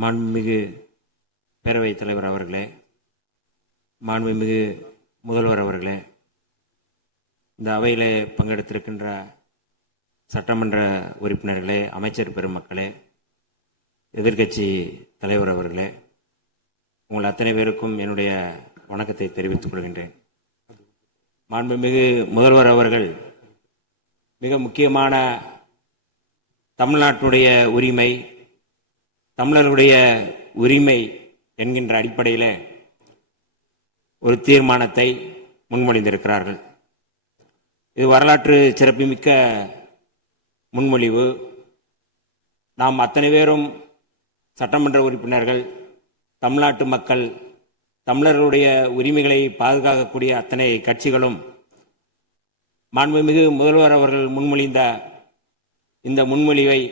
மாண்புமிகு பேரவைத் தலைவர் அவர்களே, மாண்புமிகு முதல்வர் அவர்களே, இந்த அவையில் பங்கெடுத்திருக்கின்ற சட்டமன்ற உறுப்பினர்களே, அமைச்சர் பெருமக்களே, எதிர்க்கட்சி தலைவர் அவர்களே, உங்கள் அத்தனை பேருக்கும் என்னுடைய வணக்கத்தை தெரிவித்துக் கொள்கின்றேன். மாண்புமிகு முதல்வர் அவர்கள் மிக முக்கியமான தமிழ்நாட்டுடைய உரிமை, தமிழர்களுடைய உரிமை என்கின்ற அடிப்படையில் ஒரு தீர்மானத்தை முன்மொழிந்திருக்கிறார்கள். இது வரலாற்று சிறப்புமிக்க முன்மொழிவு. நாம் அத்தனை பேரும் சட்டமன்ற உறுப்பினர்கள், தமிழ்நாட்டு மக்கள், தமிழர்களுடைய உரிமைகளை பாதுகாக்கக்கூடிய அத்தனை கட்சிகளும் மாண்புமிகு முதல்வர் அவர்கள் முன்மொழிந்த இந்த முன்மொழிவை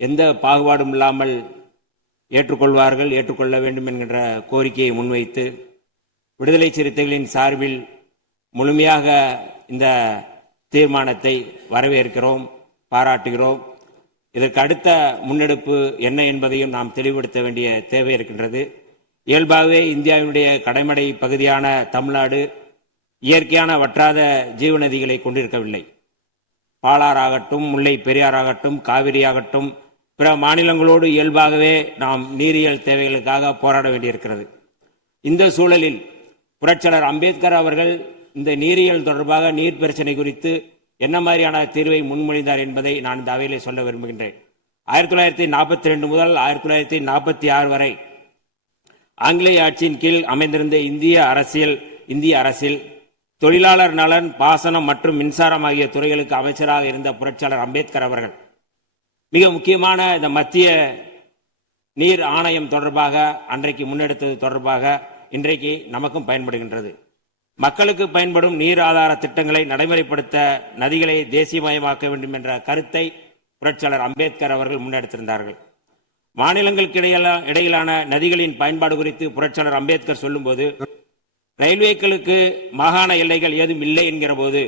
எந்த பாகுபாடும் இல்லாமல் ஏற்றுக்கொள்வார்கள், ஏற்றுக்கொள்ள வேண்டும் என்கின்ற கோரிக்கையை முன்வைத்து விடுதலை சிறுத்தைகளின் சார்பில் முழுமையாக இந்த தீர்மானத்தை வரவேற்கிறோம், பாராட்டுகிறோம். இதற்கு அடுத்த முன்னெடுப்பு என்ன என்பதையும் நாம் தெளிவுபடுத்த வேண்டிய தேவை இருக்கின்றது. இயல்பாகவே இந்தியாவினுடைய கடைமடை பகுதியான தமிழ்நாடு இயற்கையான வற்றாத ஜீவநதிகளை கொண்டிருக்கவில்லை. பாலாறாகட்டும், முல்லை பெரியாறாகட்டும், காவிரியாகட்டும், பிற மாநிலங்களோடு இயல்பாகவே நாம் நீரியல் தேவைகளுக்காக போராட வேண்டியிருக்கிறது. இந்த சூழலில் புரட்சியாளர் அம்பேத்கர் அவர்கள் இந்த நீரியல் தொடர்பாக நீர் பிரச்சனை குறித்து என்ன மாதிரியான தீர்வை முன்மொழிந்தார் என்பதை நான் இந்த அவையிலே சொல்ல விரும்புகின்றேன். 1942 முதல் 1946 வரை ஆங்கிலேய ஆட்சியின் கீழ் அமைந்திருந்த இந்திய அரசில் தொழிலாளர் நலன், பாசனம் மற்றும் மின்சாரம் ஆகிய துறைகளுக்கு அமைச்சராக இருந்த புரட்சியாளர் அம்பேத்கர் அவர்கள் மிக முக்கியமான இந்த மத்திய நீர் ஆணையம் தொடர்பாக அன்றைக்கு முன்னெடுத்தது தொடர்பாக இன்றைக்கு நமக்கும் பயன்படுகின்றது. மக்களுக்கு பயன்படும் நீர் ஆதார திட்டங்களை நடைமுறைப்படுத்த நதிகளை தேசியமயமாக்க வேண்டும் என்ற கருத்தை புரட்சியாளர் அம்பேத்கர் அவர்கள் முன்னெடுத்திருந்தார்கள். மாநிலங்களுக்கு இடையிலான நதிகளின் பயன்பாடு குறித்து புரட்சியாளர் அம்பேத்கர் சொல்லும்போது, ரயில்வேக்களுக்கு மாகாண எல்லைகள் ஏதும் இல்லை என்கிற போது,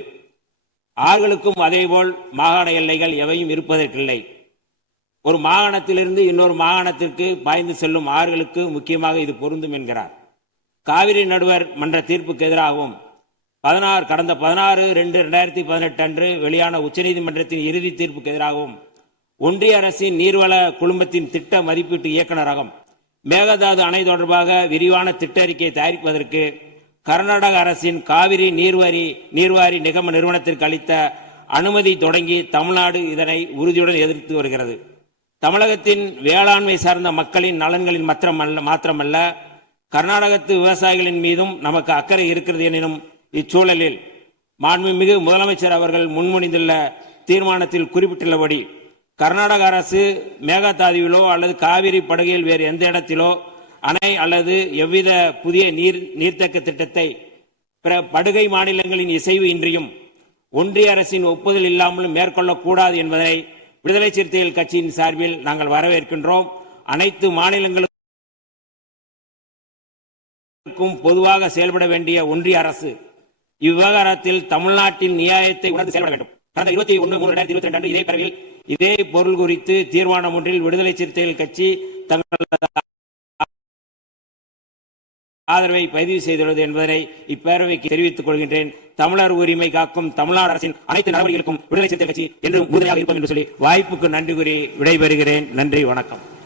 ஆறுகளுக்கும் அதேபோல் மாகாண எல்லைகள் எவையும் இருப்பதற்கில்லை. ஒரு மாகாணத்திலிருந்து இன்னொரு மாகாணத்திற்கு பாய்ந்து செல்லும் ஆறுகளுக்கு முக்கியமாக இது பொருந்தும் என்கிறார். காவிரி நடுவர் மன்ற தீர்ப்புக்கு எதிராகவும் கடந்த 16/2/2018 அன்று வெளியான உச்சநீதிமன்றத்தின் இறுதி தீர்ப்புக்கு எதிராகவும் ஒன்றிய அரசின் நீர்வள குழுமத்தின் திட்ட மதிப்பீட்டு இயக்குநரகம் மேகதாது அணை தொடர்பாக விரிவான திட்ட அறிக்கையை தயாரிப்பதற்கு கர்நாடக அரசின் காவிரி நீர்வாரி நிகம நிறுவனத்திற்கு அளித்த அனுமதி தொடங்கி தமிழ்நாடு இதனை உறுதியுடன் எதிர்த்து வருகிறது. தமிழகத்தின் வேளாண்மை சார்ந்த மக்களின் நலன்களின் மாத்திரமல்ல, கர்நாடகத்து விவசாயிகளின் மீதும் நமக்கு அக்கறை இருக்கிறது எனும் இச்சூழலில் மாண்புமிகு முதலமைச்சர் அவர்கள் முன்மொழிந்துள்ள தீர்மானத்தில் குறிப்பிட்டுள்ளபடி கர்நாடக அரசு மேகதாதுவிலோ அல்லது காவிரி படுகையில் வேறு எந்த இடத்திலோ அணை அல்லது எவ்வித புதிய நீர்த்தேக்க திட்டத்தை பிற படுகை மாநிலங்களின் இசைவு இன்றியும் ஒன்றிய அரசின் ஒப்புதல் இல்லாமலும் மேற்கொள்ளக்கூடாது என்பதை விடுதலை சிறுத்தைகள் கட்சியின் சார்பில் நாங்கள் வரவேற்கின்றோம். அனைத்து மாநிலங்களுக்கும் பொதுவாக செயல்பட வேண்டிய ஒன்றிய அரசு இவ்விவகாரத்தில் தமிழ்நாட்டின் நியாயத்தை உணர்ந்து செயல்பட வேண்டும். கடந்த 21/3/2022 அன்று இதே பேரவையில் இதே பொருள் குறித்து தீர்மானம் ஒன்றில் விடுதலை சிறுத்தைகள் கட்சி தங்களது ஆதரவை பதிவு செய்துள்ளது என்பதை இப்பேரவைக்கு தெரிவித்துக் கொள்கின்றேன். தமிழர் உரிமை காக்கும் தமிழ்நாடு அரசின் அனைத்து நடவடிக்கைகளுக்கும் விடுதலை சிறுத்தைகள் கட்சி என்று உறுதியாக இருப்போம் என்று சொல்லி வாய்ப்புக்கு நன்றி கூறி விடைபெறுகிறேன். நன்றி, வணக்கம்.